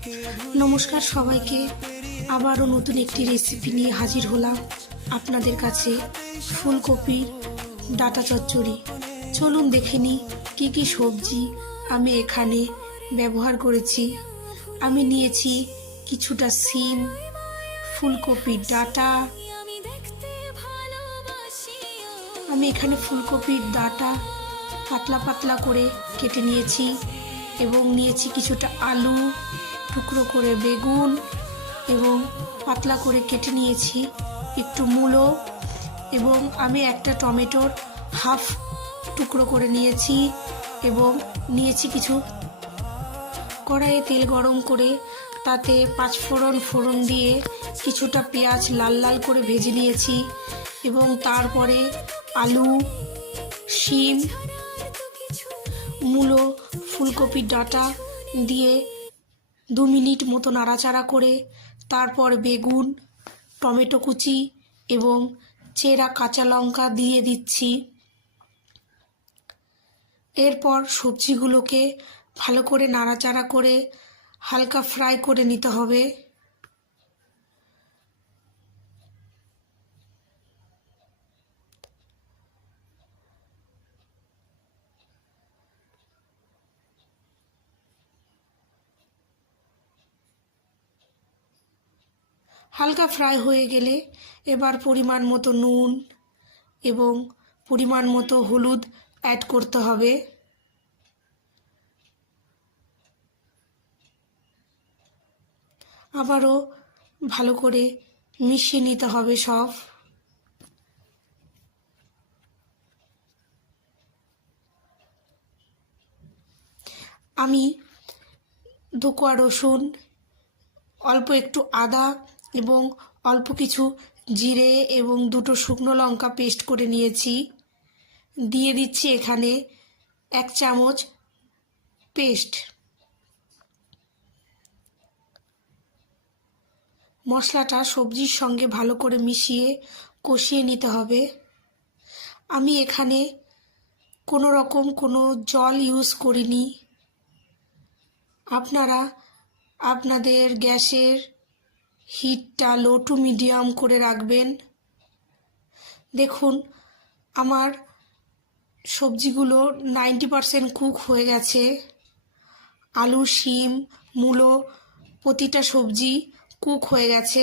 নমস্কার সবাইকে, আবারও নতুন একটি রেসিপি নিয়ে হাজির হলাম আপনাদের কাছে। ফুলকপির ডাঁটা চচ্চড়ি। চলুন দেখে নিই কী কী সবজি আমি এখানে ব্যবহার করেছি। আমি নিয়েছি কিছুটা সিম, ফুলকপির ডাঁটা। আমি এখানে ফুলকপির ডাঁটা পাতলা পাতলা করে কেটে নিয়েছি এবং নিয়েছি কিছুটা আলু, টুকরো করে বেগুন এবং পাতলা করে কেটে নিয়েছি একটু মূলো, এবং আমি একটা টমেটোর হাফ টুকরো করে নিয়েছি এবং নিয়েছি কিছু। কড়াইয়ে তেল গরম করে তাতে পাঁচফোড়ন দিয়ে কিছুটা পেঁয়াজ লাল লাল করে ভেজে নিয়েছি এবং তারপরে আলু, শিম, মূলো, ফুলকপির ডাঁটা দিয়ে 2 মিনিট মতো নাড়াচাড়া করে তারপর বেগুন, টমেটো কুচি এবং চেরা কাঁচা লঙ্কা দিয়ে দিচ্ছি। এরপর সবজিগুলোকে ভালো করে নাড়াচাড়া করে হালকা ফ্রাই করে নিতে হবে। হালকা ফ্রাই হয়ে গেলে এবার পরিমাণ মতো নুন এবং পরিমাণ মতো হলুদ অ্যাড করতে হবে। আবারও ভালো করে মিশিয়ে নিতে হবে সব। আমি 2 কোয়া রসুন, অল্প একটু আদা এবং অল্প কিছু জিরে এবং 2টো শুকনো লঙ্কা পেস্ট করে নিয়েছি। দিয়ে দিচ্ছি এখানে 1 চামচ পেস্ট। মশলাটা সবজির সঙ্গে ভালো করে মিশিয়ে কষিয়ে নিতে হবে। আমি এখানে কোনো রকম কোনো জল ইউজ করিনি। আপনারা আপনাদের গ্যাসের হিটটা লো টু মিডিয়াম করে রাখবেন। দেখুন আমার সবজিগুলো 90% কুক হয়ে গেছে। আলু, শিম, মূলো প্রতিটা সবজি কুক হয়ে গেছে।